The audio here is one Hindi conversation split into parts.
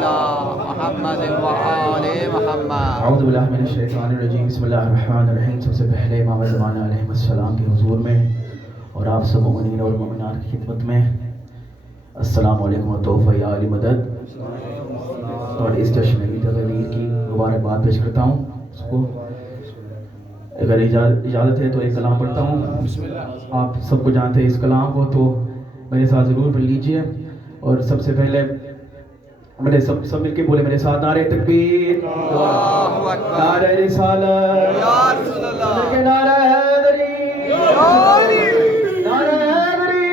अला मुहम्मद व आले मुहम्मद। औज़ु बिल्लाहि मिनश शैतानिर रजीम। बिस्मिल्लाहिर रहमानिर रहीम। सबसे पहले इमाम ज़माना अलैहिस्सलाम के हुजूर में और आप सब मोमिनीन और मोमिनात की खिदमत में अस्सलामु अलैकुम व तौफ़ा या अली मदद। और इस जश्न ईद गदीर की मुबारकबाद पेश करता हूँ उसको। अगर इजाज़त है तो एक कलाम पढ़ता हूँ। आप सबको जानते हैं इस कलाम को, तो मेरे साथ ज़रूर पढ़ लीजिए। और सबसे पहले मेरे सब मिलके बोले मेरे साथ, नारे तकबीर, नारे रिसालत, मिलके नारे हैदरी, नारे हैदरी,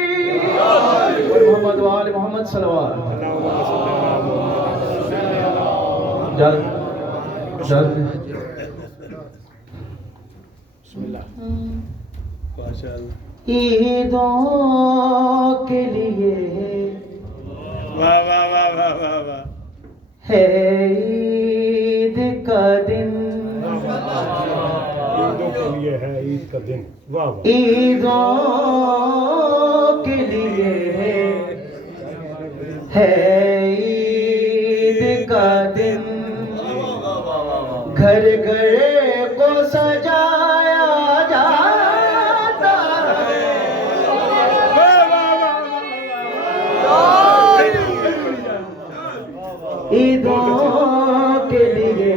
और मोहम्मद व आले मोहम्मद सल्लल्लाहु जल्द ईदों के लिए वाह वाह वाह वाह वाह वाह है ईद का दिन, ईदों के लिए है ईद का दिन। वाह वाह ईदों के लिए है ईद का दिन, घर घर को सजाया जाता है। ईदों के लिए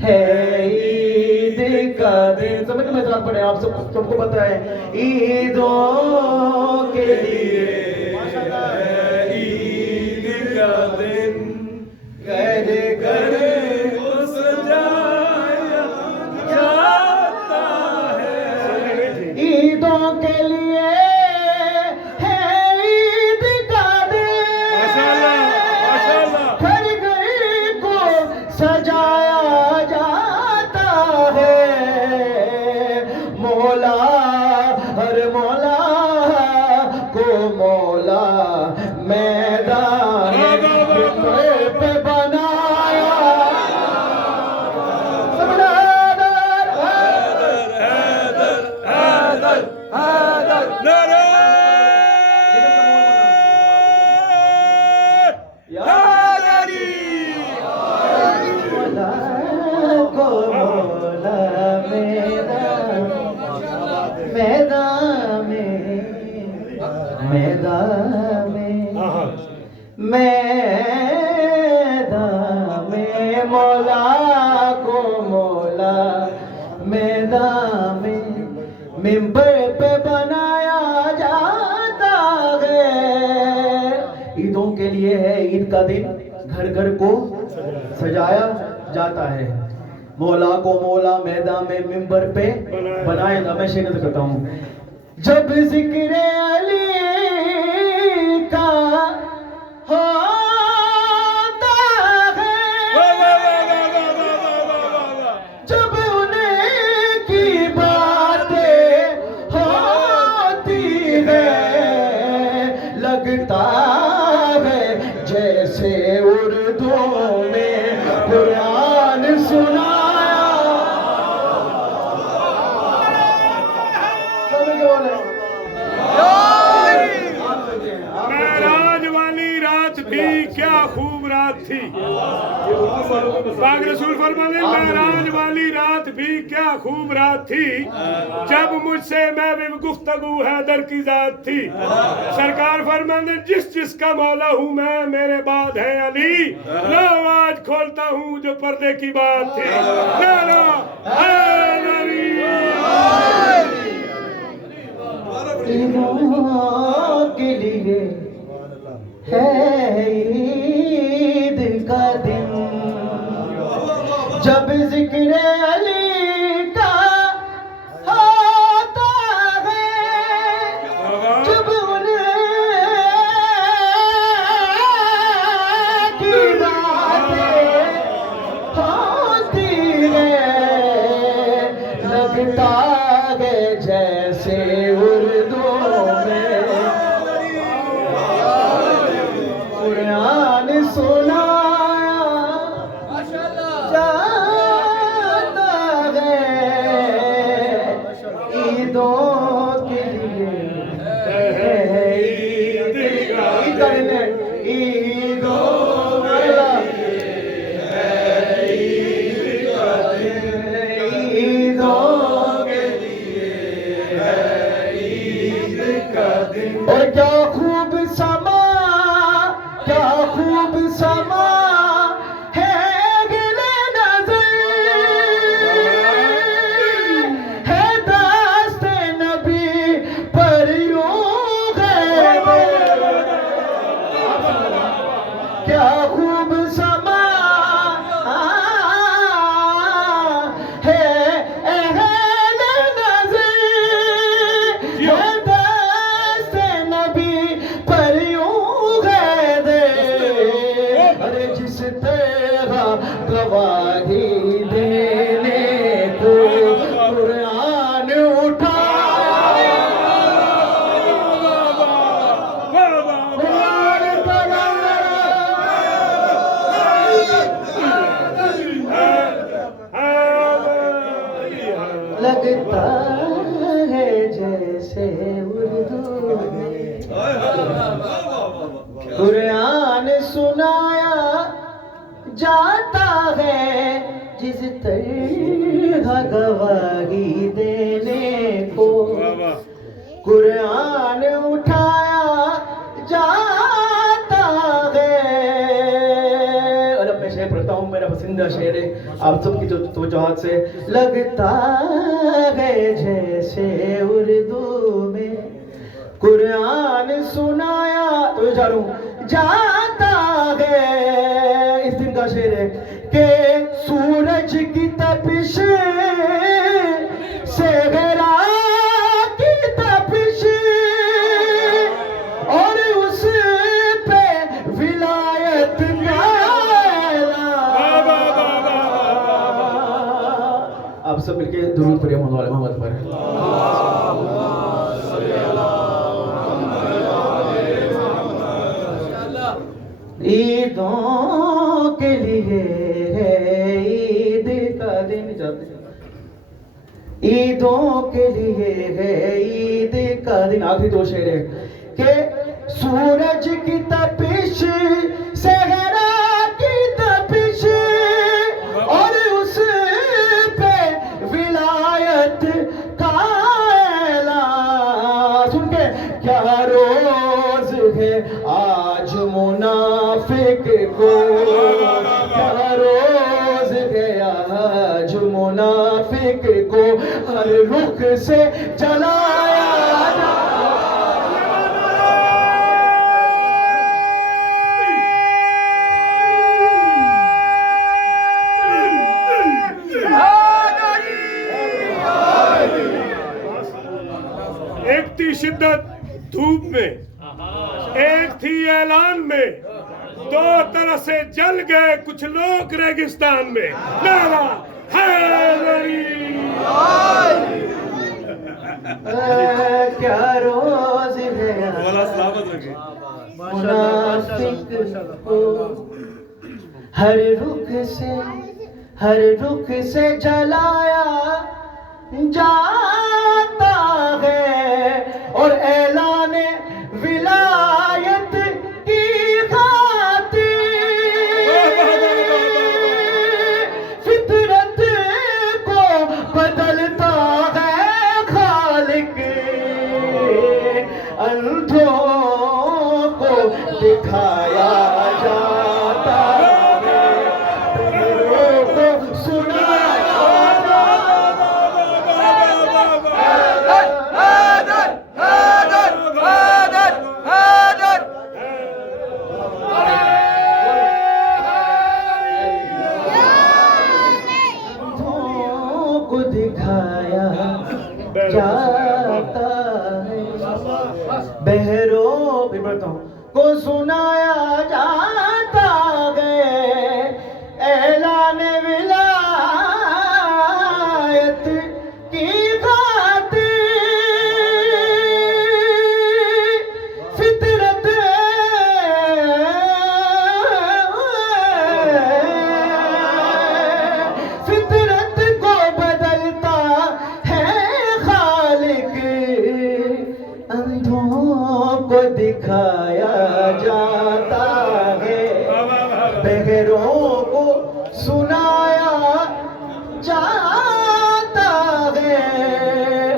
है ईद का दिन। समझ में साथ पढ़े, आप सबको पता है। ईदों के लिए है ईद का दिन, घर घर को सजाया जाता है। ईदों के लिए है ईद का दिन, घर घर को सजाया जाता है। मौला हर मौला को मौला मैदान पे बनाया। मैदान में मौला को मौला मैदान में मिंबर पे बनाया जाता है। ईदों के लिए है ईद का दिन, घर घर को सजाया जाता है। मौला को मौला मैदान में मिंबर पे बनाया जाता। मैं शेर करता हूँ। जब जिक्र अली का होता है, जब उनकी बातें होती है, लगता है जैसे उर्दू में कुरान सुनाया। मेराज वाली रात भी क्या खूब रात थी। पाक रसूल फरमाते हैं, मेराज वाली रात भी क्या खूब रात थी, जब मुझसे मैं भी गुफ्तगू हैदर की जात थी। सरकार फरमाते हैं, जिस जिसका मौला हूँ मैं, मेरे बाद है अली। लो आज खोलता हूँ जो पर्दे की बात थी। नारा हैदरी। ईदों के लिए है ईद का दिन, जब जिक्र अली का होता है, जब उनकी बातें होती है, लगता है जैसे उर्दू में कुरान सुनाया जाता है। ईदों के लिए है ईद का दिन, ईदों खूब समा है गिले नजर है दास्ते नबी पर यूं है क्या खूब समा है अहले नजर है दास्ते नबी पर यूं है दे अरे जिस तरह गवाही देने को कुरान उठा लगता है जैसे उर्दू में कुरान सुनाया जाता है जिस तरह गवाही देने को कुरान उठाया जाता है। और अब मैं शेर पढ़ता हूँ, मेरा पसंदीदा शेर है आप सबकी तवज्जोहात से। लगता है जैसे उर्दू में कुरान सुनाया तो जा रहा हूँ जाता है। इस दिन का शेर है कि सूरज की तपिश सहरा की तपिश और उस पे विलायत का आप सब मिलके दुरूद पढ़िए मोहम्मद पर। ईदों के लिए है ईद का दिन ईदों के लिए है ईद का दिन। आखिरी दो शेर है कि सूरज की तपिश सहरा की तपिश और उस पे विलायत का ऐलान। सुन के क्या रोज है आज मुनाफिक को क्या रोज है आज मुनाफिक को हर रुख से जलाया एक थी शिद्दत धूप में, एक थी ऐलान में, दो तरह से जल गए कुछ लोग रेगिस्तान में। नारा हैदरी। क्या रोज है मुनाफिक को हर रुख से जलाया जाता है और ऐलान विलायत की खातिर फितरत को बदलता है खालिक अंधों को दिखाया जाता है बहरों को सुनाया को दिखाया जाता है बहरों भी बढ़ता हूँ को सुनाया जाता है ऐलान विलायत की खातिर फितरत फितरत को बदलता है खालिक अंधों को दिखाया जाता है बहरों को सुनाया जाता है।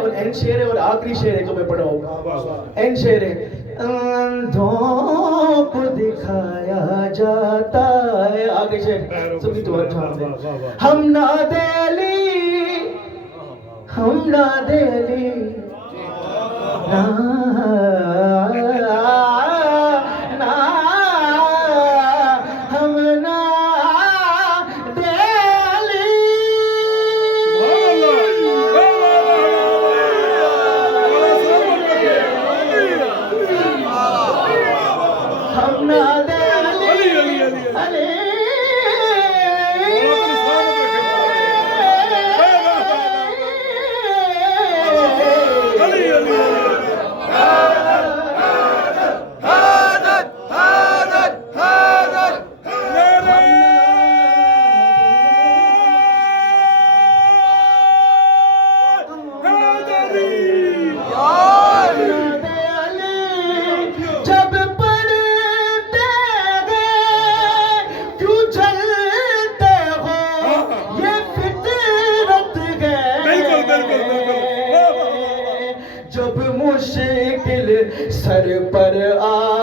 और एंड शेर है और आखिरी शेर है जो मैं पढ़ा हूँ। एंड शेर है अंधों को दिखा दिखाया जाता है। आगे से सभी तो हम ना दिली, हम ना दिली ना ना हम ना दिली हम ना दिली अरे जब पढ़ते गए क्यों चलते हो ये फितरत है। जब मुश्किल सर पर आ